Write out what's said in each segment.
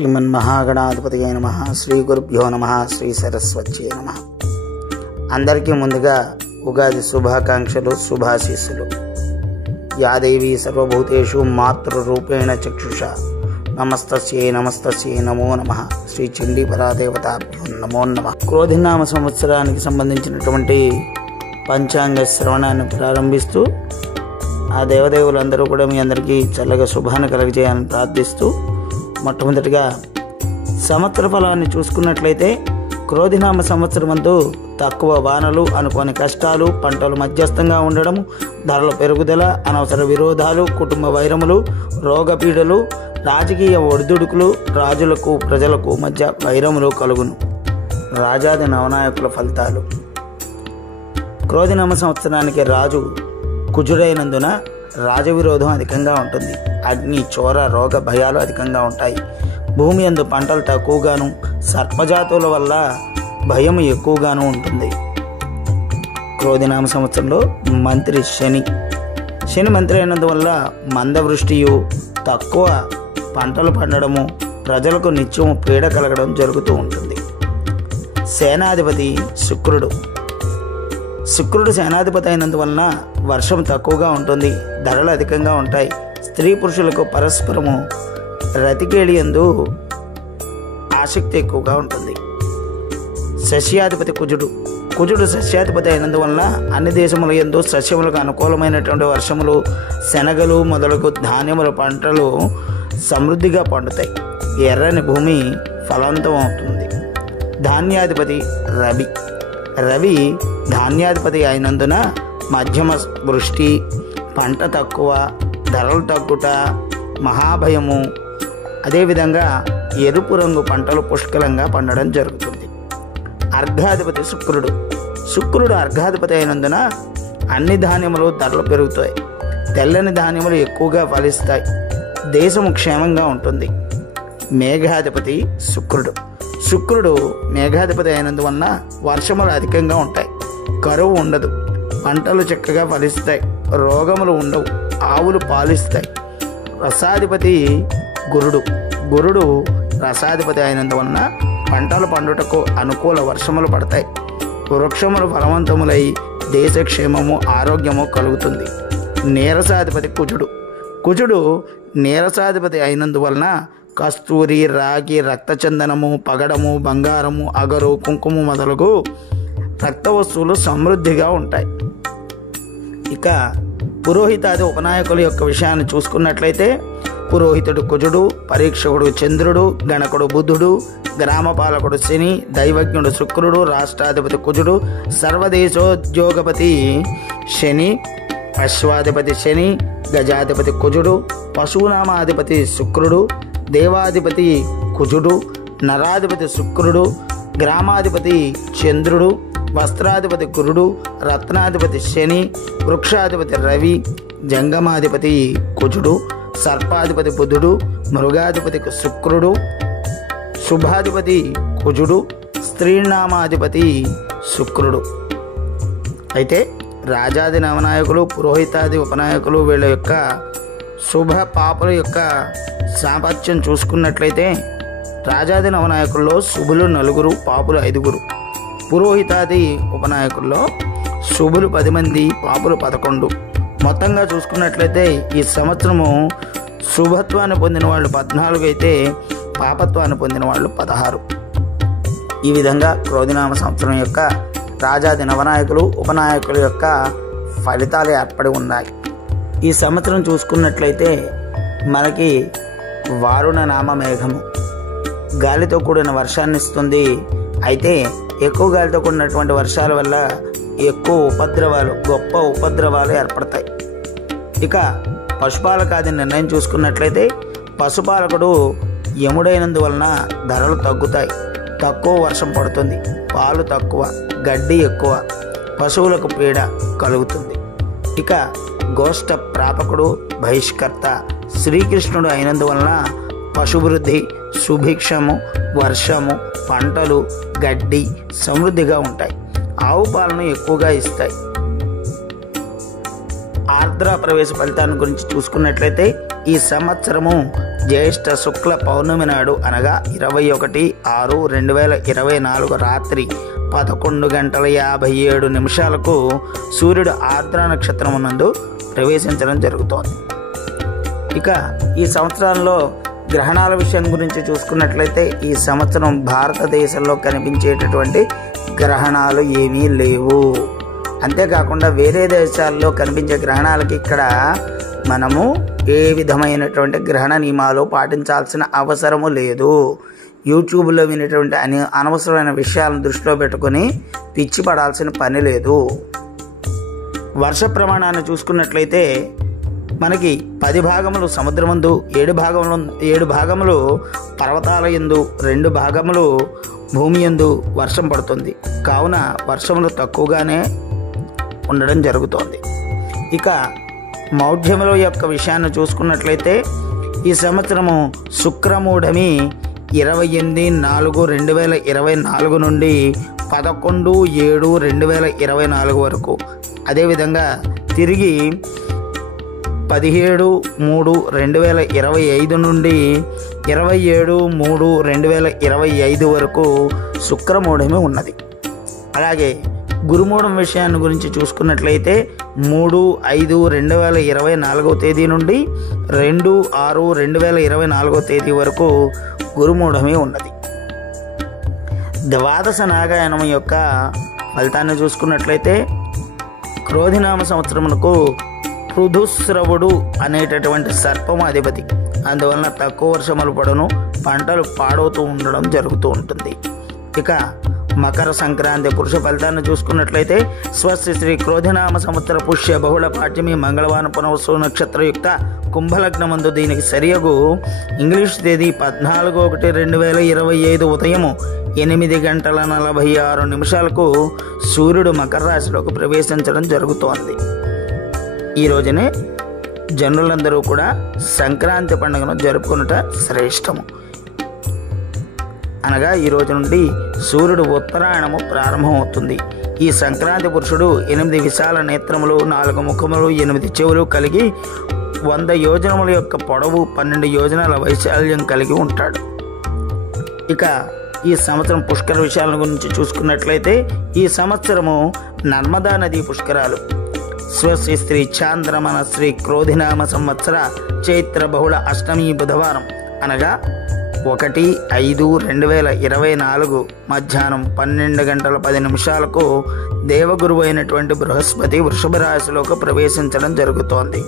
శ్రీమన్మహాగణాధిపతియే నమః. శ్రీ గురుభ్యో నమః. శ్రీ సరస్వత్యే నమః. అందరికీ ముందుగా ఉగాది శుభాకాంక్షలు, శుభాశీస్సులు. యాదేవి సర్వభూతేషు మాతృరూపేణ చక్షుష నమస్తస్యై నమస్తస్యై నమో నమః. శ్రీ చండీ పరాదేవతాభ్యో నమో నమః. క్రోధినామ సంవత్సరానికి సంబంధించినటువంటి పంచాంగ శ్రవణాన్ని ప్రారంభిస్తూ ఆ దేవదేవులందరూ కూడా మీ అందరికీ చల్లగా శుభాన్ని కలగజేయాలని ప్రార్థిస్తూ, మొట్టమొదటిగా సంవత్సర ఫలాన్ని చూసుకున్నట్లయితే క్రోధినామ సంవత్సరమందు తక్కువ వానలు, అనుకోని కష్టాలు, పంటలు మధ్యస్థంగా ఉండడం, ధరల పెరుగుదల, అనవసర విరోధాలు, కుటుంబ వైరములు, రోగపీడలు, రాజకీయ ఒడిదుడుకులు, రాజులకు ప్రజలకు మధ్య వైరములు కలుగును. రాజాది నవనాయకుల ఫలితాలు. క్రోధినామ సంవత్సరానికి రాజు కుజుడైనందున రాజవిరోధం అధికంగా ఉంటుంది. అగ్ని, చోర, రోగ భయాలు అధికంగా ఉంటాయి. భూమి యందు పంటలు తక్కువగాను, సర్పజాతుల వల్ల భయం ఎక్కువగాను ఉంటుంది. క్రోధినామ సంవత్సరంలో మంత్రి శని మంత్రి అయినందువల్ల మందవృష్టియు, తక్కువ పంటలు పండడము, ప్రజలకు నిత్యము పీడ కలగడం జరుగుతూ ఉంటుంది. సేనాధిపతి శుక్రుడు సేనాధిపతి అయినందువలన వర్షం తక్కువగా ఉంటుంది, ధరలు అధికంగా ఉంటాయి. స్త్రీ పురుషులకు పరస్పరము రతికేళియందు ఆసక్తి ఎక్కువగా ఉంటుంది. సస్యాధిపతి కుజుడు సస్యాధిపతి అయినందువలన అన్ని దేశముల యందు సస్యములకు అనుకూలమైనటువంటి వర్షములు, శనగలు మొదలగు ధాన్యముల పంటలు సమృద్ధిగా పండుతాయి. ఎర్రని భూమి ఫలవంతం అవుతుంది. ధాన్యాధిపతి రవి ధాన్యాధిపతి అయినందున మధ్యమ వృష్టి, పంట తక్కువ, ధరలు తగ్గుట, మహాభయము, అదేవిధంగా ఎరుపు రంగు పంటలు పుష్కలంగా పండడం జరుగుతుంది. అర్ఘాధిపతి శుక్రుడు అర్ఘాధిపతి అయినందున అన్ని ధాన్యములు ధరలు పెరుగుతాయి. తెల్లని ధాన్యములు ఎక్కువగా ఫలిస్తాయి. దేశము క్షేమంగా ఉంటుంది. మేఘాధిపతి శుక్రుడు మేఘాధిపతి అయినందువలన వర్షములు అధికంగా ఉంటాయి. కరువు ఉండదు. పంటలు చక్కగా ఫలిస్తాయి. రోగములు ఉండవు. ఆవులు పాలిస్తాయి. రసాధిపతి గురుడు రసాధిపతి అయినందువలన పంటలు పండుటకు అనుకూల వర్షములు పడతాయి. వృక్షములు ఫలవంతములై దేశక్షేమము, ఆరోగ్యము కలుగుతుంది. నీరసాధిపతి కుజుడు నీరసాధిపతి అయినందువలన కస్తూరి, రాగి, రక్తచందనము, పగడము, బంగారము, అగరు, కుంకుమ మొదలగు రక్త వస్తువులు సమృద్ధిగా ఉంటాయి. ఇక పురోహితాది ఉపనాయకుల యొక్క విషయాన్ని చూసుకున్నట్లయితే పురోహితుడు కుజుడు, పరీక్షకుడు చంద్రుడు, గణకుడు బుధుడు, గ్రామపాలకుడు శని, దైవజ్ఞుడు శుక్రుడు, రాష్ట్రాధిపతి కుజుడు, సర్వదేశోద్యోగపతి శని, అశ్వాధిపతి శని, గజాధిపతి కుజుడు, పశునామాధిపతి శుక్రుడు, దేవాధిపతి కుజుడు, నరాధిపతి శుక్రుడు, గ్రామాధిపతి చంద్రుడు, వస్త్రాధిపతి గురుడు, రత్నాధిపతి శని, వృక్షాధిపతి రవి, జంగమాధిపతి కుజుడు, సర్పాధిపతి బుధుడు, మృగాధిపతి శుక్రుడు, శుభాధిపతి కుజుడు, స్త్రీనామాధిపతి శుక్రుడు. అయితే రాజాది నవనాయకులు, పురోహితాది ఉపనాయకులు వీళ్ళ యొక్క శుభ పాపుల యొక్క సాపత్యం చూసుకున్నట్లయితే రాజాది నవనాయకుల్లో శుభులు 4, పాపులు 5. పురోహితాది ఉపనాయకుల్లో శుభులు 10 మంది, పాపులు 11. మొత్తంగా చూసుకున్నట్లయితే ఈ సంవత్సరము శుభత్వాన్ని పొందిన వాళ్ళు 14 అయితే పాపత్వాన్ని పొందిన వాళ్ళు 16. ఈ విధంగా క్రోధినామ సంవత్సరం యొక్క రాజాది నవనాయకులు, ఉపనాయకుల యొక్క ఫలితాలు ఏర్పడి ఉన్నాయి. ఈ సంవత్సరం చూసుకున్నట్లయితే మనకి వారుణ నామ మేఘము గాలితో కూడిన వర్షాన్ని ఇస్తుంది. అయితే ఎక్కువ గాలితో కూడినటువంటి వర్షాల వల్ల ఎక్కువ గొప్ప ఉపద్రవాలు ఏర్పడతాయి. ఇక పశుపాలకాది నిర్ణయం చూసుకున్నట్లయితే పశుపాలకుడు యముడైనందువలన ధరలు తగ్గుతాయి. తక్కువ వర్షం పడుతుంది. పాలు తక్కువ, గడ్డి ఎక్కువ, పశువులకు పీడ కలుగుతుంది. ఇక గోష్ఠ ప్రాపకుడు బహిష్కర్త శ్రీకృష్ణుడు అయినందువలన పశువృద్ధి, సుభిక్షము, వర్షము, పంటలు, గడ్డి సమృద్ధిగా ఉంటాయి. ఆవు పాలను ఎక్కువగా ఇస్తాయి. ఆర్ద్ర ప్రవేశ ఫలితాన్ని గురించి చూసుకున్నట్లయితే ఈ సంవత్సరము జ్యేష్ఠ శుక్ల పౌర్ణమి నాడు అనగా 21/6/2024 రాత్రి 11:57 సూర్యుడు ఆర్ద్ర నక్షత్రమునందు ప్రవేశించడం జరుగుతోంది. ఇక ఈ సంవత్సరంలో గ్రహణాల విషయం గురించి చూసుకున్నట్లయితే ఈ సంవత్సరం భారతదేశంలో కనిపించేటటువంటి గ్రహణాలు ఏమీ లేవు. అంతేకాకుండా వేరే దేశాల్లో కనిపించే గ్రహణాలకి ఇక్కడ మనము ఏ విధమైనటువంటి గ్రహణ నియమాలు పాటించాల్సిన అవసరము లేదు. యూట్యూబ్లో వినేటువంటి అనవసరమైన విషయాలను దృష్టిలో పెట్టుకొని పిచ్చి పడాల్సిన పని లేదు. వర్ష ప్రమాణాన్ని చూసుకున్నట్లయితే మనకి 10 భాగములు సముద్రమందు, 7 భాగములు పర్వతాల యందు, 2 భాగములు భూమి యందు వర్షం పడుతుంది. కావున వర్షములు తక్కువగానే ఉండడం జరుగుతోంది. ఇక మౌఢ్యముల యొక్క విషయాన్ని చూసుకున్నట్లయితే ఈ సంవత్సరము శుక్రమూఢమి 28/4/2024 నుండి 11/7/2024 వరకు, అదేవిధంగా తిరిగి 17/3/2025 నుండి 27/3/2025 వరకు శుక్రమూఢమి ఉన్నది. అలాగే గురుమూఢం విషయాన్ని గురించి చూసుకున్నట్లయితే 3/5/2024 తేదీ నుండి 2/6/2024 తేదీ వరకు గురుమూఢమి ఉన్నది. ద్వాదశ నాగాయనం యొక్క ఫలితాన్ని చూసుకున్నట్లయితే క్రోధినామ సంవత్సరమునకు పృథుశ్రవుడు అనేటటువంటి సర్పము అధిపతి. అందువలన తక్కువ వర్షములు పడును, పంటలు పాడవుతూ ఉండడం జరుగుతూ ఉంటుంది. ఇక మకర సంక్రాంతి పురుష ఫలితాన్ని చూసుకున్నట్లయితే స్వస్తి శ్రీ క్రోధినామ సంవత్సర పుష్య బహుళ పాడ్యమి మంగళవారం పునర్వసు నక్షత్రయుక్త కుంభలగ్నమందు దీనికి సరియగు ఇంగ్లీష్ తేదీ 14/1/2025 ఉదయం 8:46 సూర్యుడు మకర రాశిలోకి ప్రవేశించడం జరుగుతోంది. ఈ రోజునే జనులందరూ కూడా సంక్రాంతి పండుగను జరుపుకున్నట శ్రేష్టము. అనగా ఈ రోజు నుండి సూర్యుడు ఉత్తరాయణము ప్రారంభమవుతుంది. ఈ సంక్రాంతి పురుషుడు 8 విశాల నేత్రములు, 4 ముఖములు, 8 చెవులు కలిగి 100 యోజనముల యొక్క పొడవు, 12 యోజనాల వైశాల్యం కలిగి ఉంటాడు. ఇక ఈ సంవత్సరం పుష్కర విషయాల గురించి చూసుకున్నట్లయితే ఈ సంవత్సరము నర్మదా నదీ పుష్కరాలు స్వస్తి శ్రీ చాంద్రమన శ్రీ క్రోధినామ సంవత్సర చైత్ర బహుళ అష్టమి బుధవారం అనగా 1/5/2024 మధ్యాహ్నం 12:10 దేవగురువు అయినటువంటి బృహస్పతి వృషభ రాశిలోకి ప్రవేశించడం జరుగుతోంది.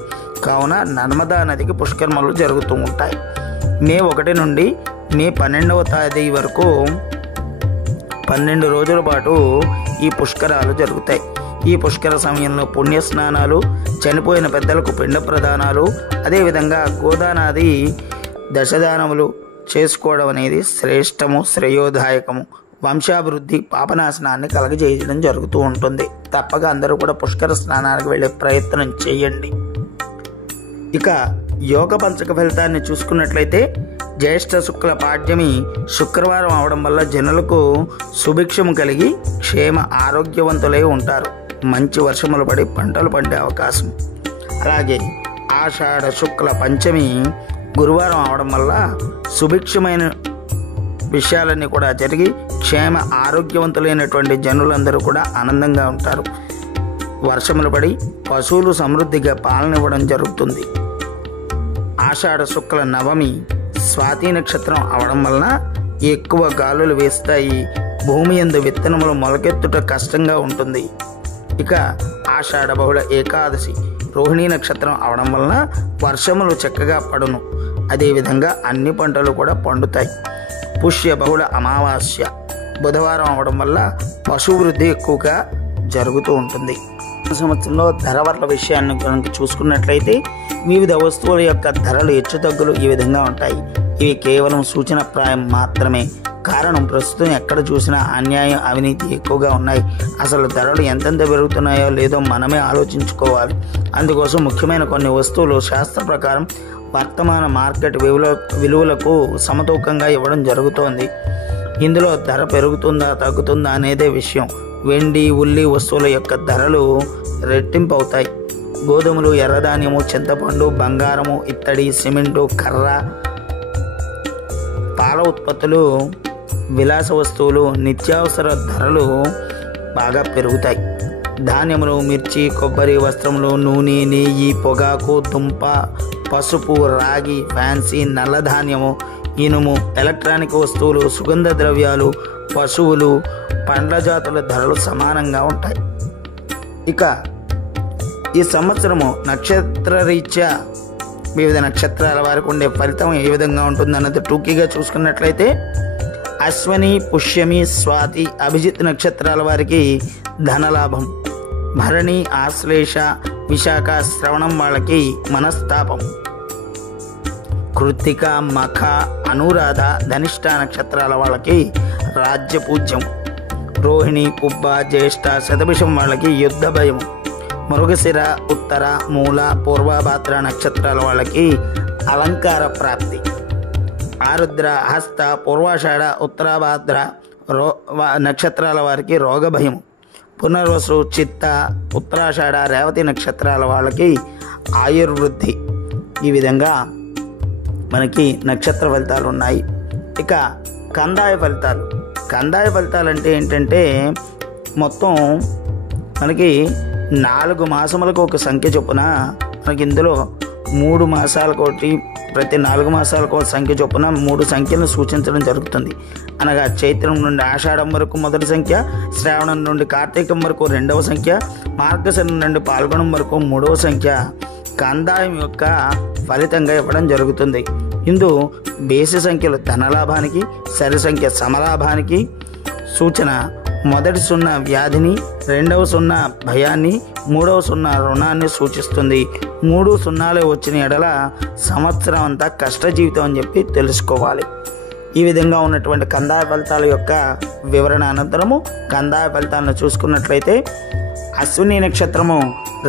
కావున నర్మదా నదికి పుష్కర్మలు జరుగుతూ ఉంటాయి. మే 1 నుండి మే 12వ తేదీ వరకు 12 రోజుల పాటు ఈ పుష్కరాలు జరుగుతాయి. ఈ పుష్కర సమయంలో పుణ్యస్నానాలు, చనిపోయిన పెద్దలకు పిండ ప్రదానాలు, అదేవిధంగా గోదానాది దశదానములు చేసుకోవడం అనేది శ్రేష్టము, శ్రేయోదాయకము, వంశాభివృద్ధి, పాపనాశనాన్ని కలగజేయడం జరుగుతూ ఉంటుంది. తప్పక అందరూ కూడా పుష్కర స్నానానికి వెళ్ళే ప్రయత్నం చేయండి. ఇక యోగ పంచక ఫలితాన్ని చూసుకున్నట్లయితే జ్యేష్ఠ శుక్ల పాడ్యమి శుక్రవారం అవడం వల్ల జనులకు సుభిక్షము కలిగి క్షేమ ఆరోగ్యవంతులై ఉంటారు. మంచి వర్షములు పడి పంటలు పండే అవకాశం. అలాగే ఆషాఢ శుక్ల పంచమి గురువారం అవడం వల్ల సుభిక్షమైన విషయాలన్నీ కూడా జరిగి క్షేమ ఆరోగ్యవంతులైనటువంటి జనులందరూ కూడా ఆనందంగా ఉంటారు. వర్షములు పడి పశువులు సమృద్ధిగా పాలనివ్వడం జరుగుతుంది. ఆషాఢ శుక్ల నవమి స్వాతి నక్షత్రం అవడం వలన ఎక్కువ గాలులు వేస్తాయి. భూమి యందు విత్తనములు మొలకెత్తుట కష్టంగా ఉంటుంది. ఇక ఆషాఢ బహుళ ఏకాదశి రోహిణీ నక్షత్రం అవడం వలన వర్షములు చక్కగా పడును. అదేవిధంగా అన్ని పంటలు కూడా పండుతాయి. పుష్య బహుళ అమావాస్య బుధవారం అవడం వల్ల పశువృద్ధి ఎక్కువగా జరుగుతూ ఉంటుంది. సంవత్సరంలో ధరవర్ల విషయాన్ని కనుక చూసుకున్నట్లయితే వివిధ వస్తువుల యొక్క ధరలు హెచ్చుతగ్గులు ఈ విధంగా ఉంటాయి. ఇవి కేవలం సూచనప్రాయం మాత్రమే. కారణం ప్రస్తుతం ఎక్కడ చూసినా అన్యాయం, అవినీతి ఎక్కువగా ఉన్నాయి. అసలు ధరలు ఎంతెంత పెరుగుతున్నాయో లేదో మనమే ఆలోచించుకోవాలి. అందుకోసం ముఖ్యమైన కొన్ని వస్తువులు శాస్త్ర ప్రకారం వర్తమాన మార్కెట్ విలువలకు సమతూకంగా ఇవ్వడం జరుగుతోంది. ఇందులో ధర పెరుగుతుందా తగ్గుతుందా అనేదే విషయం. వెండి, ఉల్లి వస్తువుల యొక్క ధరలు రెట్టింపు అవుతాయి. గోధుమలు, ఎర్రధాన్యము, చింతపండు, బంగారము, ఇత్తడి, సిమెంటు, కర్ర, పాల ఉత్పత్తులు, విలాస వస్తువులు, నిత్యావసర ధరలు బాగా పెరుగుతాయి. ధాన్యములు, మిర్చి, కొబ్బరి, వస్త్రములు, నూనె, నెయ్యి, పొగాకు, దుంప, పసుపు, రాగి, ఫ్యాన్సీ, నల్ల ధాన్యము, ఇనుము, ఎలక్ట్రానిక్ వస్తువులు, సుగంధ ద్రవ్యాలు, పశువులు, పండ్ల జాతుల ధరలు సమానంగా ఉంటాయి. ఇక ఈ సంవత్సరము నక్షత్ర రీత్యా వివిధ నక్షత్రాల వారికి ఉండే ఫలితం ఏ విధంగా ఉంటుంది అన్నది టూకీగా చూసుకున్నట్లయితే, అశ్వని, పుష్యమి, స్వాతి, అభిజిత్ నక్షత్రాల వారికి ధనలాభం. భరణి, ఆశ్లేష, విశాఖ, శ్రవణం వాళ్ళకి మనస్తాపం. కృత్తిక, మఖ, అనురాధ, ధనిష్ట నక్షత్రాల వాళ్ళకి రాజ్యపూజ్యం. రోహిణి, పుబ్బ, జ్యేష్ఠ, శతభిషం వాళ్ళకి యుద్ధ భయం. మృగశిర, ఉత్తర, మూల, పూర్వభాద్ర నక్షత్రాల వాళ్ళకి అలంకార ప్రాప్తి. ఆరుద్ర, హస్త, పూర్వాషాఢ, ఉత్తరాభాద్ర నక్షత్రాల వారికి రోగ భయం. పునర్వసు, చిత్త, ఉత్తరాషాఢ, రేవతి నక్షత్రాల వాళ్ళకి ఆయుర్వృద్ధి. ఈ విధంగా మనకి నక్షత్ర ఫలితాలు ఉన్నాయి. ఇక కందాయ ఫలితాలు. కందాయ ఫలితాలు అంటే ఏంటంటే, మొత్తం మనకి 4 మాసములకు ఒక సంఖ్య చొప్పున మనకి ఇందులో 3 మాసాలకోటి, ప్రతి 4 మాసాలకు ఒక సంఖ్య చొప్పున 3 సంఖ్యలను సూచించడం జరుగుతుంది. అనగా చైత్రం నుండి ఆషాఢం వరకు మొదటి సంఖ్య, శ్రావణం నుండి కార్తీకం వరకు 2వ సంఖ్య, మార్గశిరం నుండి పాల్గొనం వరకు 3వ సంఖ్య కందాయం యొక్క ఫలితంగా ఇవ్వడం జరుగుతుంది. ఇందు బేసి సంఖ్యలు ధనలాభానికి, సరి సంఖ్య సమలాభానికి సూచన. మొదటి 0 వ్యాధిని, 2వ 0 భయాన్ని, 3వ 0 రుణాన్ని సూచిస్తుంది. 3 0 వచ్చిన ఎడల సంవత్సరం అంతా కష్ట జీవితం అని చెప్పి తెలుసుకోవాలి. ఈ విధంగా ఉన్నటువంటి కందాయ ఫలితాల యొక్క వివరణ అనంతరము కందాయ ఫలితాలను చూసుకున్నట్లయితే, అశ్విని నక్షత్రము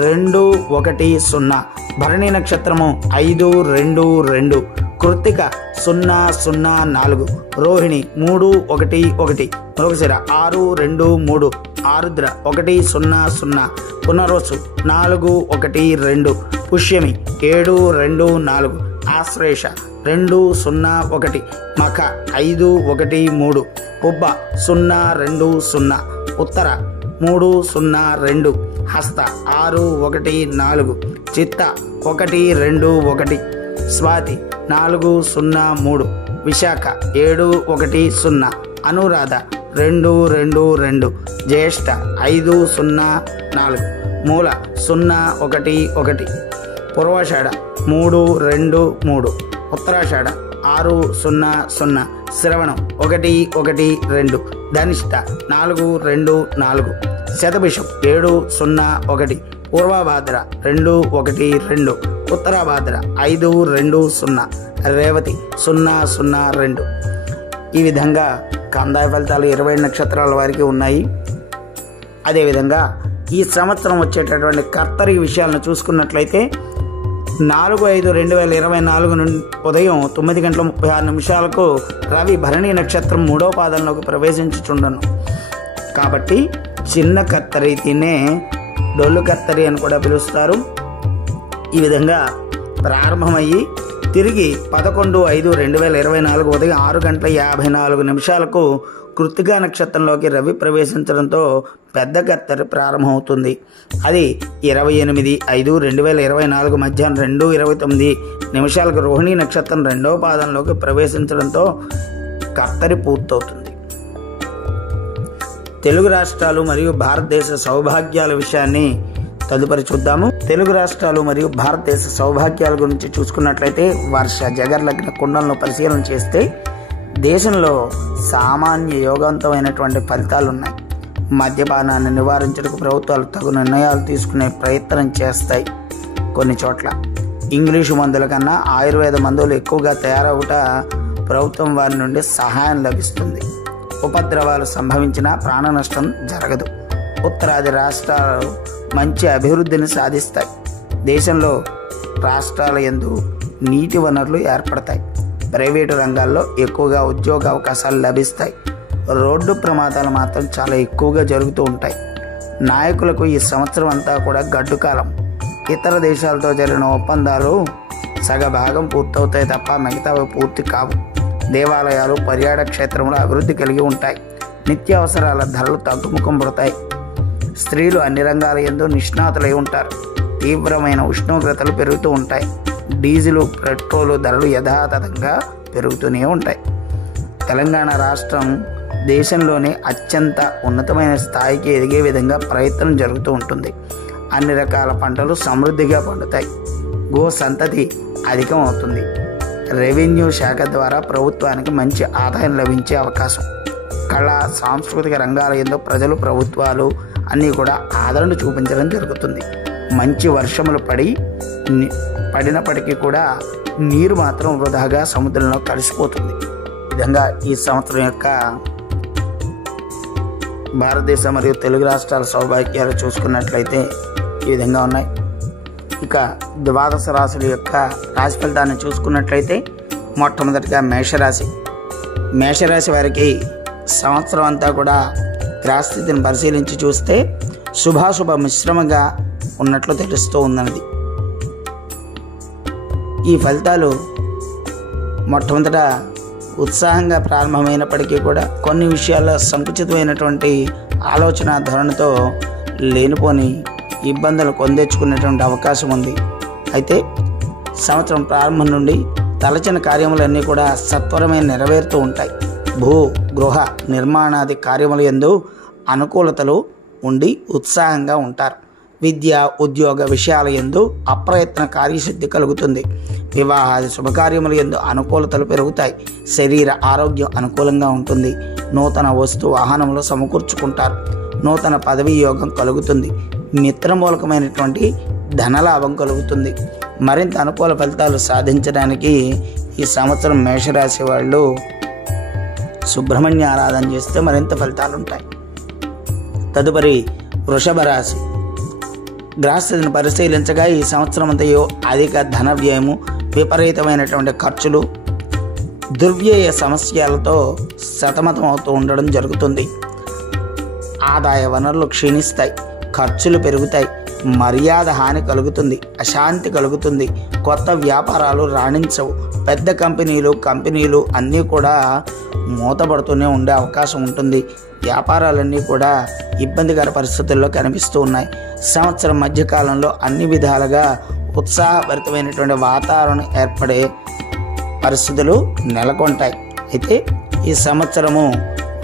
2, 1, 0, భరణి నక్షత్రము 5, 2, 2, కృత్తిక 0, 0, 4, రోహిణి 3, 1, 1, మృగశిర 6, 2, 3, ఆరుద్ర 1, 0, 0, పునర్వసు 4, 1, 2, పుష్యమి 7, 2, 4, ఆశ్లేష 2, 0, 1, మఖ 5, 1, 3, పుబ్బ 0, 2, 0, ఉత్తర 3, 0, 2, హస్త 6, 1, 4, చిత్త 1, 2, 1, స్వాతి 4, 0, 3, విశాఖ 7, 1, 0, అనురాధ 2, 2, 2, జ్యేష్ఠ 5, 0, 4, మూల 0, 1, 1, పూర్వాషాఢ 3, 2, 3, ఉత్తరాషాఢ 6, 0, 0, శ్రవణం 1, 1, 2, ధనిష్ట 4, 2, 4, శతభిషం 7, 0, 1, పూర్వభాద్ర 2, 1, 2, ఉత్తరాభాద్ర 5, 2, 0, రేవతి 0, 0, 2. ఈ విధంగా కందాయ ఫలితాలు 20 నక్షత్రాల వారికి ఉన్నాయి. అదేవిధంగా ఈ సంవత్సరం వచ్చేటటువంటి కర్తరి విషయాలను చూసుకున్నట్లయితే 4/5/2024 నుండి ఉదయం 9:36 రవి భరణి నక్షత్రం 3వ పాదంలోకి ప్రవేశించుచుండను. కాబట్టి చిన్న కత్తరి తినే డొల్లు కత్తరి అని కూడా పిలుస్తారు. ఈ విధంగా ప్రారంభమయ్యి తిరిగి 11/5/2024 ఉదయం 6:54 కృత్తికా నక్షత్రంలోకి రవి ప్రవేశించడంతో పెద్ద కత్తరి ప్రారంభమవుతుంది. అది 28/5/2024 మధ్యాహ్నం 2:29 రోహిణి నక్షత్రం 2వ పాదంలోకి ప్రవేశించడంతో కత్తరి పూర్తవుతుంది. తెలుగు రాష్ట్రాలు మరియు భారతదేశ సౌభాగ్యాల విషయాన్ని తదుపరి చూద్దాము. తెలుగు రాష్ట్రాలు మరియు భారతదేశ సౌభాగ్యాల గురించి చూసుకున్నట్లయితే, వర్ష జగర్ లగ్న కుండలను పరిశీలన చేస్తే దేశంలో సామాన్య యోగవంతమైనటువంటి ఫలితాలు ఉన్నాయి. మద్యపానాన్ని నివారించడానికి ప్రభుత్వాలు తగు నిర్ణయాలు తీసుకునే ప్రయత్నం చేస్తాయి. కొన్ని చోట్ల ఇంగ్లీషు మందుల కన్నా ఆయుర్వేద మందులు ఎక్కువగా తయారవుట ప్రభుత్వం వారి నుండి సహాయం లభిస్తుంది. ఉపద్రవాలు సంభవించినా ప్రాణ నష్టం జరగదు. ఉత్తరాది రాష్ట్రాలు మంచి అభివృద్ధిని సాధిస్తాయి. దేశంలో రాష్ట్రాల యందు నీటి వనరులు ఏర్పడతాయి. ప్రైవేటు రంగాల్లో ఎక్కువగా ఉద్యోగ అవకాశాలు లభిస్తాయి. రోడ్డు ప్రమాదాలు మాత్రం చాలా ఎక్కువగా జరుగుతూ ఉంటాయి. నాయకులకు ఈ సంవత్సరం అంతా కూడా గడ్డు కాలం. ఇతర దేశాలతో జరిగిన ఒప్పందాలు సగభాగం పూర్తవుతాయి తప్ప మిగతావి పూర్తి కావు. దేవాలయాలు, పర్యాటక క్షేత్రములు అభివృద్ధి కలిగి ఉంటాయి. నిత్యావసరాల ధరలు తగ్గుముఖం పడతాయి. స్త్రీలు అన్ని రంగాల యందు నిష్ణాతులై ఉంటారు. తీవ్రమైన ఉష్ణోగ్రతలు పెరుగుతూ ఉంటాయి. డీజిలు, పెట్రోలు ధరలు యథాతథంగా పెరుగుతూనే ఉంటాయి. తెలంగాణ రాష్ట్రం దేశంలోనే అత్యంత ఉన్నతమైన స్థాయికి ఎదిగే విధంగా ప్రయత్నం జరుగుతూ ఉంటుంది. అన్ని రకాల పంటలు సమృద్ధిగా పండుతాయి. గో సంతతి అధికం అవుతుంది. రెవెన్యూ శాఖ ద్వారా ప్రభుత్వానికి మంచి ఆదాయం లభించే అవకాశం. కళా సాంస్కృతిక రంగాల యందు ప్రజలు, ప్రభుత్వాలు అన్నీ కూడా ఆదరణ చూపించడం జరుగుతుంది. మంచి వర్షములు పడినప్పటికీ కూడా నీరు మాత్రం వృధాగా సముద్రంలో కలిసిపోతుంది. ఈ విధంగా ఈ సంవత్సరం యొక్క భారతదేశ మరియు తెలుగు రాష్ట్రాల సౌభాగ్యాలు చూసుకున్నట్లయితే ఈ విధంగా ఉన్నాయి. ఇక ద్వాదశ రాశుల యొక్క రాశి ఫలితాన్ని చూసుకున్నట్లయితే మొట్టమొదటిగా మేషరాశి. మేషరాశి వారికి సంవత్సరం అంతా కూడా గ్రహస్థితిని పరిశీలించి చూస్తే శుభాశుభ మిశ్రమంగా ఉన్నట్లు తెలుస్తూ ఉన్నది. ఈ ఫలితాలు మొట్టమొదట ఉత్సాహంగా ప్రారంభమైనప్పటికీ కూడా కొన్ని విషయాల్లో సంకుచితమైనటువంటి ఆలోచన ధోరణితో లేనిపోని ఇబ్బందులు కొందెచ్చుకునేటువంటి అవకాశం ఉంది. అయితే సంవత్సరం ప్రారంభం నుండి తలచిన కార్యములన్నీ కూడా సత్వరమే నెరవేరుతూ ఉంటాయి. భూ గృహ నిర్మాణాది కార్యముల యందు అనుకూలతలు ఉండి ఉత్సాహంగా ఉంటారు. విద్య, ఉద్యోగ విషయాల యందు అప్రయత్న కార్యసిద్ధి కలుగుతుంది. వివాహాది శుభకార్యముల యందు అనుకూలతలు పెరుగుతాయి. శరీర ఆరోగ్యం అనుకూలంగా ఉంటుంది. నూతన వస్తు వాహనములు సమకూర్చుకుంటారు. నూతన పదవీ యోగం కలుగుతుంది. మిత్రమూలకమైనటువంటి ధనలాభం కలుగుతుంది. మరింత అనుకూల ఫలితాలు సాధించడానికి ఈ సంవత్సరం మేషరాశి వాళ్ళు సుబ్రహ్మణ్య ఆరాధన చేస్తే మరింత ఫలితాలు ఉంటాయి. తదుపరి వృషభ రాశి. గ్రహస్థితిని పరిశీలించగా ఈ సంవత్సరం అంతయో అధిక ధన వ్యయము, విపరీతమైనటువంటి ఖర్చులు, దుర్వ్యయ సమస్యలతో సతమతం అవుతూ ఉండడం జరుగుతుంది. ఆదాయ వనరులు క్షీణిస్తాయి. ఖర్చులు పెరుగుతాయి. మర్యాద హాని కలుగుతుంది. అశాంతి కలుగుతుంది. కొత్త వ్యాపారాలు రాణించవు. పెద్ద కంపెనీలు అన్నీ కూడా మూతపడుతూనే ఉండే అవకాశం ఉంటుంది. వ్యాపారాలన్నీ కూడా ఇబ్బందికర పరిస్థితుల్లో కనిపిస్తూ ఉన్నాయి. సంవత్సరం మధ్యకాలంలో అన్ని విధాలుగా ఉత్సాహభరితమైనటువంటి వాతావరణం ఏర్పడే పరిస్థితులు నెలకొంటాయి. అయితే ఈ సంవత్సరము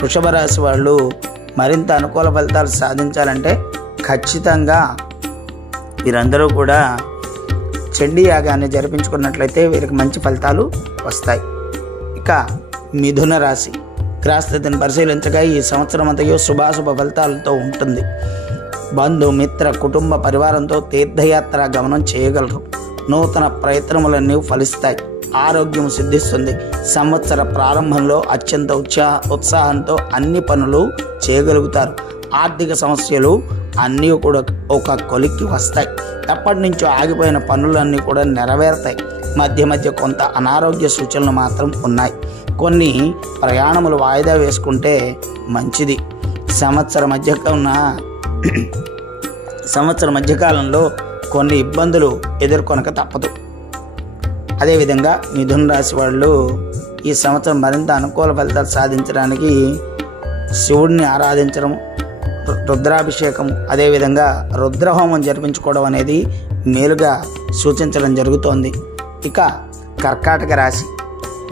వృషభ రాశి వాళ్ళు మరింత అనుకూల ఫలితాలు సాధించాలంటే ఖచ్చితంగా వీరందరూ కూడా చండీ యాగాన్ని జరిపించుకున్నట్లయితే వీరికి మంచి ఫలితాలు వస్తాయి. ఇక మిథున రాశి. గ్రహస్థితిని పరిశీలించగా ఈ సంవత్సరం అంతయో శుభాశుభ ఫలితాలతో ఉంటుంది. బంధు, మిత్ర, కుటుంబ పరివారంతో తీర్థయాత్ర గమనం చేయగలరు. నూతన ప్రయత్నములన్నీ ఫలిస్తాయి. ఆరోగ్యం సిద్ధిస్తుంది. సంవత్సర ప్రారంభంలో అత్యంత ఉత్సాహంతో అన్ని పనులు చేయగలుగుతారు. ఆర్థిక సమస్యలు అన్నీ కూడా ఒక కొలిక్కి వస్తాయి. ఎప్పటి నుంచో ఆగిపోయిన పనులన్నీ కూడా నెరవేరుతాయి. మధ్య మధ్య కొంత అనారోగ్య సూచనలు మాత్రం ఉన్నాయి. కొన్ని ప్రయాణములు వాయిదా వేసుకుంటే మంచిది. సంవత్సర మధ్యకాలంలో కొన్ని ఇబ్బందులు ఎదుర్కొనక తప్పదు. అదేవిధంగా మిథున రాశి వాళ్ళు ఈ సంవత్సరం మరింత అనుకూల ఫలితాలు సాధించడానికి శివుడిని ఆరాధించడం, రుద్రాభిషేకం, అదేవిధంగా రుద్రహోమం జరిపించుకోవడం అనేది మేలుగా సూచించడం జరుగుతోంది. ఇక కర్కాటక రాశి.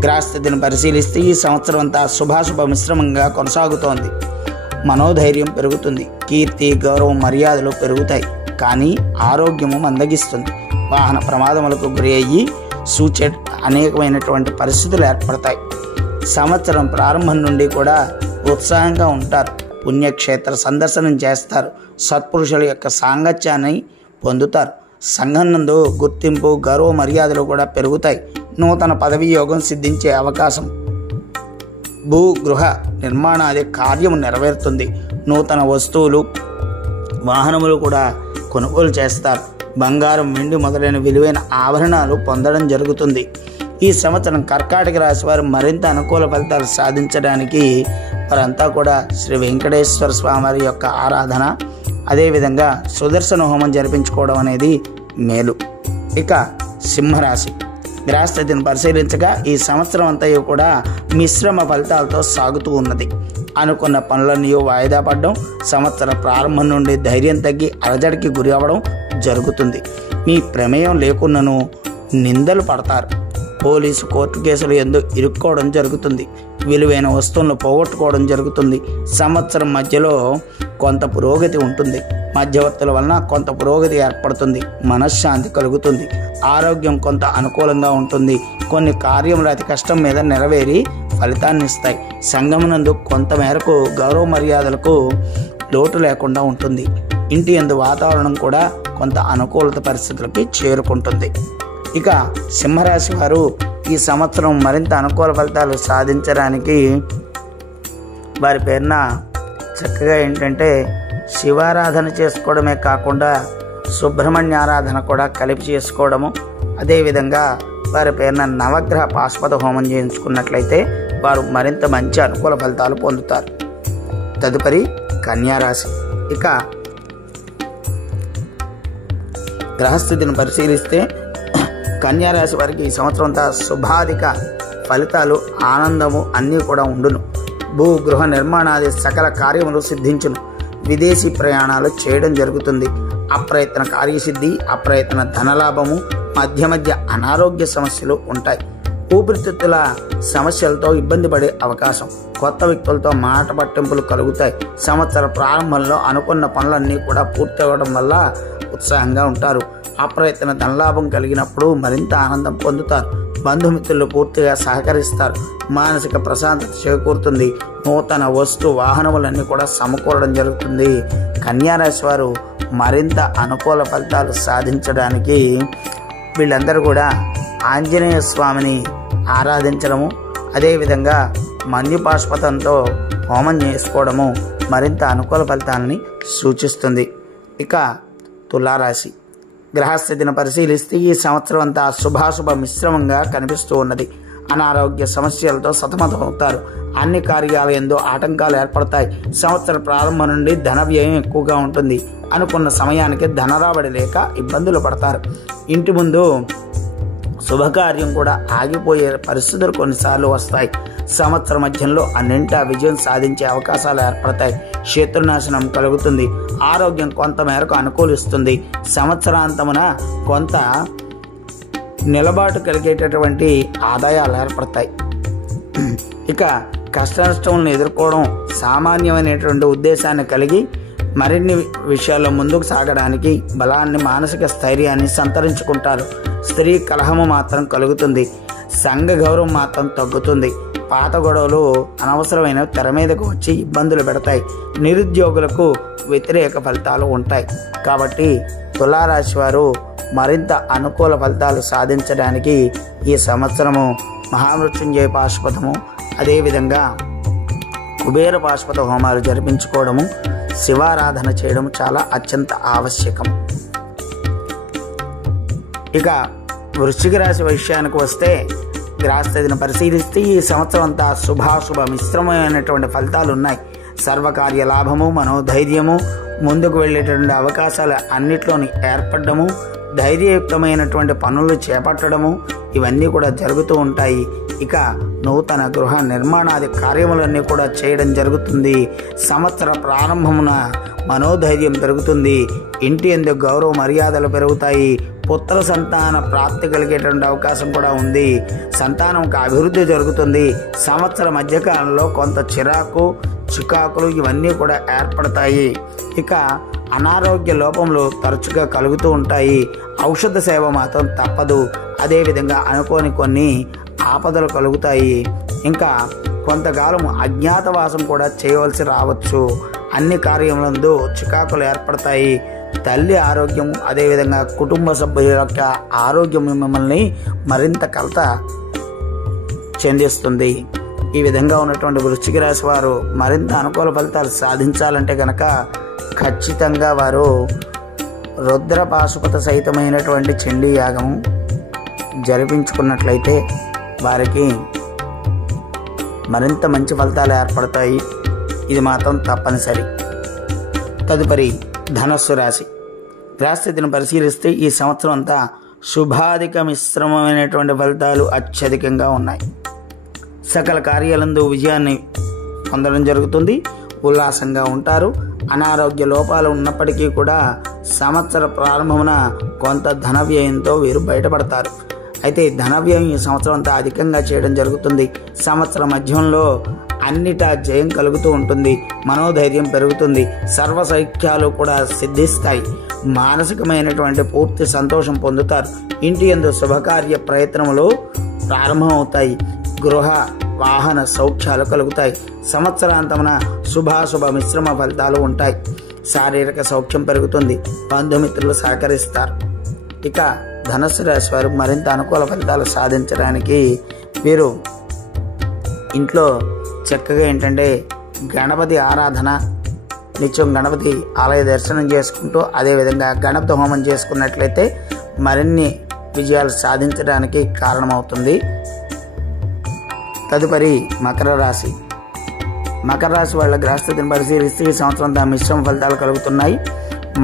గ్రహస్థితిని పరిశీలిస్తే ఈ సంవత్సరం అంతా శుభాశుభ మిశ్రమంగా కొనసాగుతోంది. మనోధైర్యం పెరుగుతుంది. కీర్తి, గౌరవం, మర్యాదలు పెరుగుతాయి. కానీ ఆరోగ్యము మందగిస్తుంది. వాహన ప్రమాదములకు గురి అయ్యి అనేకమైనటువంటి పరిస్థితులు ఏర్పడతాయి. సంవత్సరం ప్రారంభం నుండి కూడా ఉత్సాహంగా ఉంటారు. పుణ్యక్షేత్ర సందర్శనం చేస్తారు. సత్పురుషుల యొక్క సాంగత్యాన్ని పొందుతారు. సంఘం నందు గుర్తింపు, గౌరవ మర్యాదలు కూడా పెరుగుతాయి. నూతన పదవీ యోగం సిద్ధించే అవకాశం. భూ గృహ నిర్మాణాది కార్యం నెరవేరుతుంది. నూతన వస్తువులు, వాహనములు కూడా కొనుగోలు చేస్తారు. బంగారం, వెండి మొదలైన విలువైన ఆభరణాలు పొందడం జరుగుతుంది. ఈ సంవత్సరం కర్కాటక రాశి వారు మరింత అనుకూల ఫలితాలు సాధించడానికి వారంతా కూడా శ్రీ వెంకటేశ్వర స్వామి వారి యొక్క ఆరాధన, అదేవిధంగా సుదర్శన హోమం జరిపించుకోవడం అనేది మేలు. ఇక సింహరాశి. గ్రహస్థితిని పరిశీలించగా ఈ సంవత్సరం అంతా కూడా మిశ్రమ ఫలితాలతో సాగుతూ ఉన్నది. అనుకున్న పనులన్నీ వాయిదా పడడం, సంవత్సర ప్రారంభం నుండి ధైర్యం తగ్గి అలజడికి గురి అవ్వడం జరుగుతుంది. మీ ప్రమేయం లేకున్నను నిందలు పడతారు. పోలీసు కోర్టు కేసులు ఎందుకు ఇరుక్కోవడం జరుగుతుంది. విలువైన వస్తువులను పోగొట్టుకోవడం జరుగుతుంది. సంవత్సరం మధ్యలో కొంత పురోగతి ఉంటుంది. మధ్యవర్తుల వలన కొంత పురోగతి ఏర్పడుతుంది. మనశ్శాంతి కలుగుతుంది. ఆరోగ్యం కొంత అనుకూలంగా ఉంటుంది. కొన్ని కార్యములు అతి కష్టం మీద నెరవేరి ఫలితాన్ని ఇస్తాయి. సంఘమునందు కొంత మేరకు గౌరవ మర్యాదలకు లోటు లేకుండా ఉంటుంది. ఇంటి యందు వాతావరణం కూడా కొంత అనుకూలత పరిస్థితులకి చేరుకుంటుంది. ఇక సింహరాశి వారు ఈ సంవత్సరం మరింత అనుకూల ఫలితాలు సాధించడానికి వారి పేరున చక్కగా ఏంటంటే శివారాధన చేసుకోవడమే కాకుండా సుబ్రహ్మణ్య ఆరాధన కూడా కలిపి చేసుకోవడము, అదేవిధంగా వారి పేరున నవగ్రహ పాశుపత హోమం చేయించుకున్నట్లయితే వారు మరింత మంచి అనుకూల ఫలితాలు పొందుతారు. తదుపరి కన్యారాశి. ఇక గ్రహస్థితిని పరిశీలిస్తే కన్యారాశి వారికి ఈ సంవత్సరం అంతా శుభాధిక ఫలితాలు, ఆనందము అన్నీ కూడా ఉండును. భూ గృహ నిర్మాణాది సకల కార్యములు సిద్ధించును. విదేశీ ప్రయాణాలు చేయడం జరుగుతుంది. అప్రయత్న కార్యసిద్ధి, అప్రయత్న ధనలాభము, మధ్య మధ్య అనారోగ్య సమస్యలు ఉంటాయి. ఊపిరితిత్తుల సమస్యలతో ఇబ్బంది పడే అవకాశం, కొత్త వ్యక్తులతో మాట పట్టింపులు కలుగుతాయి. సంవత్సర ప్రారంభంలో అనుకున్న పనులన్నీ కూడా పూర్తి అవ్వడం వల్ల ఉత్సాహంగా ఉంటారు. అప్రయత్న ధనలాభం కలిగినప్పుడు మరింత ఆనందం పొందుతారు. బంధుమిత్రులు పూర్తిగా సహకరిస్తారు. మానసిక ప్రశాంతత చేకూరుతుంది. నూతన వస్తు వాహనములన్నీ కూడా సమకూరడం జరుగుతుంది. కన్యారాశి వారు మరింత అనుకూల ఫలితాలు సాధించడానికి వీళ్ళందరూ కూడా ఆంజనేయ స్వామిని ఆరాధించడము, అదేవిధంగా మంజుపాశుపతంతో హోమం చేసుకోవడము మరింత అనుకూల ఫలితాలని సూచిస్తుంది. ఇక తులారాశి. గ్రహస్థితిని పరిశీలిస్తే ఈ సంవత్సరం అంతా శుభాశుభ మిశ్రమంగా కనిపిస్తూ ఉన్నది. అనారోగ్య సమస్యలతో సతమతమవుతారు. అన్ని కార్యాల యందు ఆటంకాలు ఏర్పడతాయి. సంవత్సర ప్రారంభం నుండి ధన వ్యయం ఎక్కువగా ఉంటుంది. అనుకున్న సమయానికి ధనరాబడి లేక ఇబ్బందులు పడతారు. ఇంటి ముందు శుభకార్యం కూడా ఆగిపోయే పరిస్థితులు కొన్నిసార్లు వస్తాయి. సంవత్సర మధ్యంలో అన్నింటా విజయం సాధించే అవకాశాలు ఏర్పడతాయి. శత్రునాశనం కలుగుతుంది. ఆరోగ్యం కొంత మేరకు అనుకూలిస్తుంది. సంవత్సరాంతమున కొంత నిలబాటు కలిగేటటువంటి ఆదాయాలు ఏర్పడతాయి. ఇక కష్టనష్టములను ఎదుర్కోవడం సామాన్యమైనటువంటి ఉద్దేశాన్ని కలిగి మరిన్ని విషయాల్లో ముందుకు సాగడానికి బలాన్ని, మానసిక స్థైర్యాన్ని సంతరించుకుంటారు. స్త్రీ కలహము మాత్రం కలుగుతుంది. సంఘ గౌరవం మాత్రం తగ్గుతుంది. పాత గొడవలు అనవసరమైన తెర మీదకు వచ్చి ఇబ్బందులు పెడతాయి. నిరుద్యోగులకు వ్యతిరేక ఫలితాలు ఉంటాయి. కాబట్టి తులారాశి వారు మరింత అనుకూల ఫలితాలు సాధించడానికి ఈ సంవత్సరము మహామృత్యుంజయ పాశుపతము, అదేవిధంగా కుబేర పాశుపత హోమాలు జరిపించుకోవడము, శివారాధన చేయడం చాలా అత్యంత ఆవశ్యకం. ఇక వృశ్చిక రాశి విషయానికి వస్తే గ్రహస్థితిని పరిశీలిస్తే ఈ సంవత్సరం అంతా శుభాశుభ మిశ్రమైనటువంటి ఫలితాలు ఉన్నాయి. సర్వకార్య లాభము, మనోధైర్యము, ముందుకు వెళ్ళేటువంటి అవకాశాలు అన్నిట్లోని ఏర్పడము, ధైర్యయుక్తమైనటువంటి పనులు చేపట్టడము ఇవన్నీ కూడా జరుగుతూ ఉంటాయి. ఇక నూతన గృహ నిర్మాణాది కార్యములన్నీ కూడా చేయడం జరుగుతుంది. సంవత్సర ప్రారంభమున మనోధైర్యం పెరుగుతుంది. ఇంటి యందు గౌరవ మర్యాదలు పెరుగుతాయి. పుత్ర సంతాన ప్రాప్తి కలిగేటువంటి అవకాశం కూడా ఉంది. సంతానంకు అభివృద్ధి జరుగుతుంది. సంవత్సర మధ్యకాలంలో కొంత చికాకులు ఇవన్నీ కూడా ఏర్పడతాయి. ఇక అనారోగ్య లోపములు తరచుగా కలుగుతూ ఉంటాయి. ఔషధ సేవ మాత్రం తప్పదు. అదేవిధంగా అనుకోని కొన్ని ఆపదలు కలుగుతాయి. ఇంకా కొంతకాలం అజ్ఞాతవాసం కూడా చేయవలసి రావచ్చు. అన్ని కార్యములందు చికాకులు ఏర్పడతాయి. తల్లి ఆరోగ్యం, అదేవిధంగా కుటుంబ సభ్యుల యొక్క ఆరోగ్యం మిమ్మల్ని మరింత కలత చెందిస్తుంది. ఈ విధంగా ఉన్నటువంటి వృశ్చిక రాశి వారు మరింత అనుకూల ఫలితాలు సాధించాలంటే కనుక ఖచ్చితంగా వారు రుద్ర పాశుపత సహితమైనటువంటి చండీ యాగము జరిపించుకున్నట్లయితే వారికి మరింత మంచి ఫలితాలు ఏర్పడతాయి. ఇది మాత్రం తప్పనిసరి. తదుపరి ధనస్సు రాశి. గ్రహస్థితిని పరిశీలిస్తే ఈ సంవత్సరం అంతా శుభాధిక మిశ్రమమైనటువంటి ఫలితాలు అత్యధికంగా ఉన్నాయి. సకల కార్యాలందు విజయాన్ని పొందడం జరుగుతుంది. ఉల్లాసంగా ఉంటారు. అనారోగ్య లోపాలు ఉన్నప్పటికీ కూడా సంవత్సర ప్రారంభమున కొంత ధన వ్యయంతో వీరు బయటపడతారు. అయితే ధన వ్యయం ఈ సంవత్సరం అంతా అధికంగా చేయడం జరుగుతుంది. సంవత్సర మధ్యంలో అన్నిటా జయం కలుగుతూ ఉంటుంది. మనోధైర్యం పెరుగుతుంది. సర్వసౌఖ్యాలు కూడా సిద్ధిస్తాయి. మానసికమైనటువంటి పూర్తి సంతోషం పొందుతారు. ఇంటి యందు శుభకార్య ప్రయత్నములు ప్రారంభమవుతాయి. గృహ వాహన సౌఖ్యాలు కలుగుతాయి. సంవత్సరాంతమున శుభాశుభ మిశ్రమ ఫలితాలు ఉంటాయి. శారీరక సౌఖ్యం పెరుగుతుంది. బంధుమిత్రులు సహకరిస్తారు. ఇక ధనుస్సు రాశి వారు మరింత అనుకూల ఫలితాలు సాధించడానికి వీరు ఇంట్లో చక్కగా ఏంటంటే గణపతి ఆరాధన, నిత్యం గణపతి ఆలయ దర్శనం చేసుకుంటూ అదేవిధంగా గణపతి హోమం చేసుకున్నట్లయితే మరిన్ని విజయాలు సాధించడానికి కారణమవుతుంది. తదుపరి మకర రాశి. మకర రాశి వాళ్ళ గ్రహస్థితిని పరిశీలిస్తే ఈ సంవత్సరం మిశ్రమ ఫలితాలు కలుగుతున్నాయి.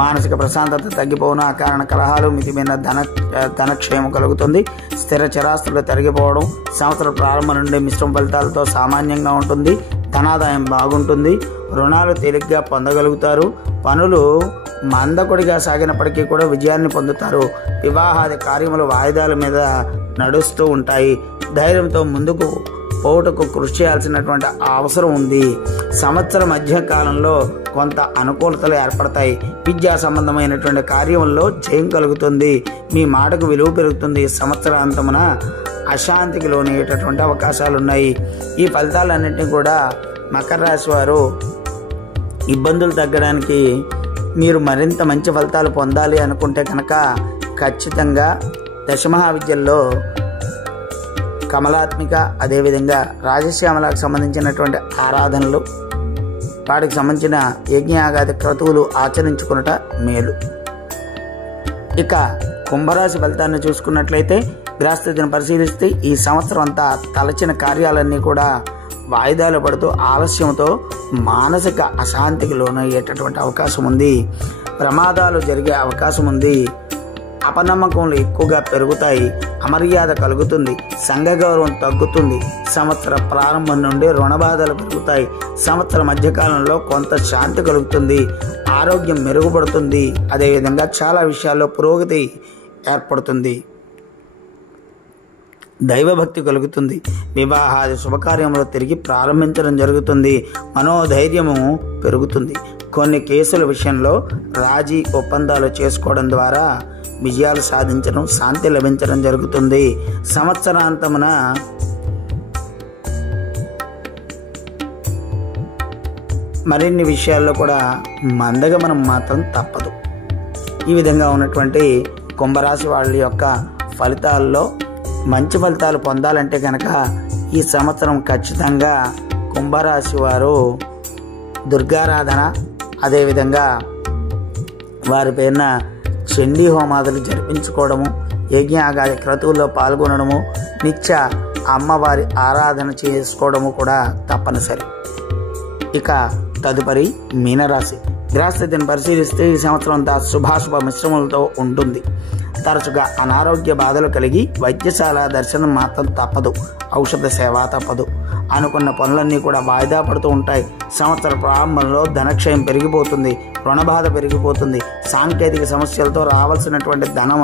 మానసిక ప్రశాంతత తగ్గిపోవడం, అకారణ కలహాలు, మితిమీరిన ధనక్షయం కలుగుతుంది. స్థిర చరాస్తులు తరిగిపోవడం, సంవత్సర ప్రారంభం నుండి మిశ్రమ ఫలితాలతో సామాన్యంగా ఉంటుంది. ధనాదాయం బాగుంటుంది. రుణాలు తేలిగ్గా పొందగలుగుతారు. పనులు మందకొడిగా సాగినప్పటికీ కూడా విజయాన్ని పొందుతారు. వివాహాది కార్యములు వాయిదాల మీద నడుస్తూ ఉంటాయి. ధైర్యంతో ముందుకు పోవుటకు కృషి చేయాల్సినటువంటి అవసరం ఉంది. సంవత్సర మధ్య కాలంలో కొంత అనుకూలతలు ఏర్పడతాయి. విద్యా సంబంధమైనటువంటి కార్యముల్లో జయం కలుగుతుంది. మీ మాటకు విలువ పెరుగుతుంది. సంవత్సరాంతమున అశాంతికి లోనయ్యేటటువంటి అవకాశాలు ఉన్నాయి. ఈ ఫలితాలన్నింటినీ కూడా మకర రాశి వారు ఇబ్బందులు తగ్గడానికి మీరు మరింత మంచి ఫలితాలు పొందాలి అనుకుంటే కనుక ఖచ్చితంగా దశమహావిద్యల్లో కమలాత్మిక, అదేవిధంగా రాజశ్యామలకు సంబంధించినటువంటి ఆరాధనలు, వాటికి సంబంధించిన యజ్ఞయాగాది క్రతువులు ఆచరించుకున్నట మేలు. ఇక కుంభరాశి ఫలితాన్ని చూసుకున్నట్లయితే గ్రహస్థితిని పరిశీలిస్తే ఈ సంవత్సరం అంతా తలచిన కార్యాలన్నీ కూడా వాయిదాలు పడుతూ ఆలస్యంతో మానసిక అశాంతికి లోనయ్యేటటువంటి అవకాశం ఉంది. ప్రమాదాలు జరిగే అవకాశం ఉంది. అపనమ్మకంలు ఎక్కువగా పెరుగుతాయి. అమర్యాద కలుగుతుంది. సంఘ గౌరవం తగ్గుతుంది. సంవత్సర ప్రారంభం నుండి రుణబాధలు పెరుగుతాయి. సంవత్సర మధ్యకాలంలో కొంత శాంతి కలుగుతుంది. ఆరోగ్యం మెరుగుపడుతుంది. అదేవిధంగా చాలా విషయాల్లో పురోగతి ఏర్పడుతుంది. దైవభక్తి కలుగుతుంది. వివాహాది శుభకార్యంలో తిరిగి ప్రారంభించడం జరుగుతుంది. మనోధైర్యము పెరుగుతుంది. కొన్ని కేసుల విషయంలో రాజీ ఒప్పందాలు చేసుకోవడం ద్వారా విజయాలు సాధించడం, శాంతి లభించడం జరుగుతుంది. సంవత్సరాంతమున మరిన్ని విషయాల్లో కూడా మందగమనం మాత్రం తప్పదు. ఈ విధంగా ఉన్నటువంటి కుంభరాశి వాళ్ళ యొక్క ఫలితాల్లో మంచి ఫలితాలు పొందాలంటే కనుక ఈ సంవత్సరం ఖచ్చితంగా కుంభరాశి వారు దుర్గారాధన, అదేవిధంగా వారి పేరున చండీ హోమాదులు జరిపించుకోవడము, యజ్ఞయాగాది క్రతువుల్లో పాల్గొనడము, నిత్య అమ్మవారి ఆరాధన చేసుకోవడము కూడా తప్పనిసరి. ఇక తదుపరి మీనరాశి. గ్రహస్థితిని పరిశీలిస్తే ఈ సంవత్సరం అంతా శుభాశుభ మిశ్రమాలతో ఉంటుంది. తరచుగా అనారోగ్య బాధలు కలిగి వైద్యశాల దర్శనం మాత్రం తప్పదు. ఔషధ సేవ తప్పదు. అనుకున్న పనులన్నీ కూడా వాయిదా పడుతూ ఉంటాయి. సంవత్సర ప్రారంభంలో ధనక్షయం పెరిగిపోతుంది. రుణబాధ పెరిగిపోతుంది. సాంకేతిక సమస్యలతో రావాల్సినటువంటి ధనం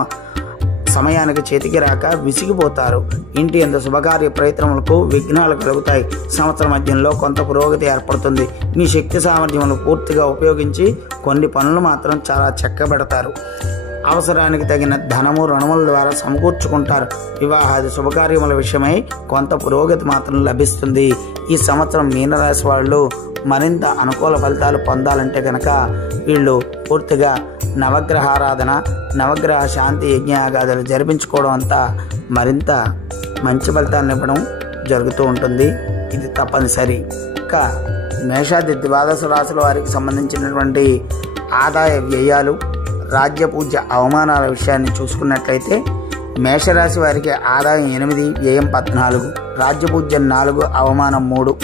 సమయానికి చేతికి రాక విసిగిపోతారు. ఇంటి యందు శుభకార్య ప్రయత్నములకు విఘ్నాలు కలుగుతాయి. సంవత్సర మధ్యంలో కొంత పురోగతి ఏర్పడుతుంది. మీ శక్తి సామర్థ్యములను పూర్తిగా ఉపయోగించి కొన్ని పనులు మాత్రం చాలా చక్కబెడతారు. అవసరానికి తగిన ధనము రుణముల ద్వారా సమకూర్చుకుంటారు. వివాహాది శుభకార్యముల విషయమై కొంత పురోగతి మాత్రం లభిస్తుంది. ఈ సంవత్సరం మీనరాశి వాళ్ళు మరింత అనుకూల ఫలితాలు పొందాలంటే కనుక వీళ్ళు పూర్తిగా నవగ్రహారాధన, నవగ్రహ శాంతి యజ్ఞయాగాదులు జరిపించుకోవడం అంతా మరింత మంచి ఫలితాలను ఇవ్వడం జరుగుతూ ఉంటుంది. ఇది తప్పనిసరి. ఇంకా మేషాది ద్వాదశ రాశుల వారికి సంబంధించినటువంటి ఆదాయ వ్యయాలు, రాజ్యపూజ్య అవమానాల విషయాన్ని చూసుకున్నట్లయితే మేషరాశి వారికి ఆదాయం 8, వ్యయం 14, రాజ్యపూజ్యం 4, అవమానం 3.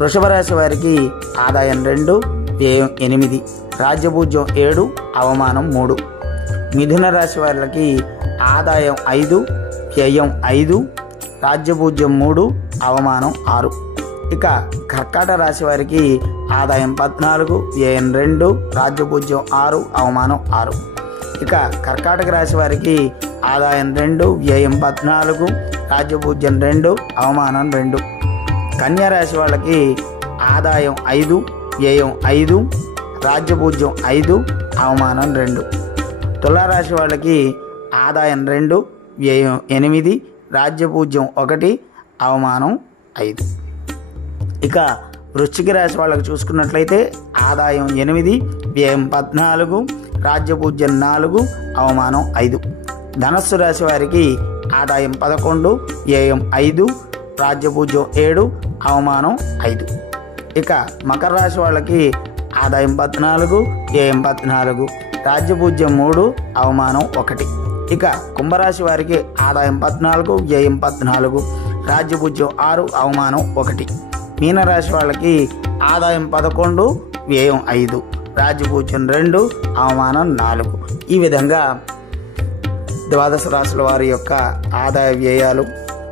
వృషభ రాశి వారికి ఆదాయం 2, వ్యయం 8, రాజ్యపూజ్యం 7, అవమానం 3. మిథున రాశి వారికి ఆదాయం 5, వ్యయం 5, రాజ్యపూజ్యం 3, అవమానం 6. ఇక కర్కాటక రాశి వారికి ఆదాయం 14, వ్యయం 2, రాజ్యపూజ్యం 6, అవమానం 6. ఇక కర్కాటక రాశి వారికి ఆదాయం 2, వ్యయం 14, రాజ్యపూజ్యం 2, అవమానం 2. కన్యా రాశి వాళ్ళకి ఆదాయం 5, వ్యయం 5, రాజ్యపూజ్యం 5, అవమానం 2. తులారాశి వాళ్ళకి ఆదాయం 2, వ్యయం 8, రాజ్యపూజ్యం 1, అవమానం 5. ఇక వృశ్చిక రాశి వాళ్ళకి చూసుకున్నట్లయితే ఆదాయం 8, వ్యయం 14, రాజ్యపూజ్యం 4, అవమానం 5. ధనస్సు రాశి వారికి ఆదాయం 11, వ్యయం 5, రాజ్యపూజ్యం 7, అవమానం 5. ఇక మకర రాశి వాళ్ళకి ఆదాయం 14, వ్యయం 14, రాజ్యపూజ్యం 3, అవమానం 1. ఇక కుంభరాశి వారికి ఆదాయం 14, వ్యయం 14, రాజ్యపూజ్యం 6, అవమానం 1. మీనరాశి వాళ్ళకి ఆదాయం 11, వ్యయం 5, రాజ్యపూజ్యం 2, అవమానం 4. ఈ విధంగా ద్వాదశ రాశుల వారి యొక్క ఆదాయ వ్యయాలు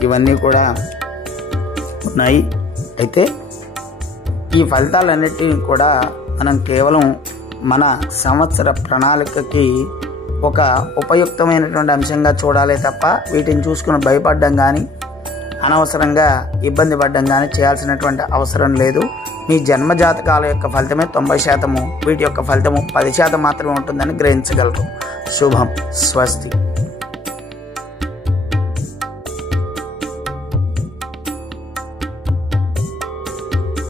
ఇవన్నీ కూడా ఉన్నాయి. అయితే ఈ ఫలితాలన్నిటినీ కూడా మనం కేవలం మన సంవత్సర ప్రణాళికకి ఒక ఉపయుక్తమైనటువంటి అంశంగా చూడాలి తప్ప వీటిని చూసుకుని భయపడడం కానీ అనవసరంగా ఇబ్బంది పడడం కానీ చేయాల్సినటువంటి అవసరం లేదు. మీ జన్మజాతకాల యొక్క ఫలితమే 90%, వీటి యొక్క ఫలితము 10% మాత్రమే ఉంటుందని గ్రహించగలరు. శుభం. స్వస్తి.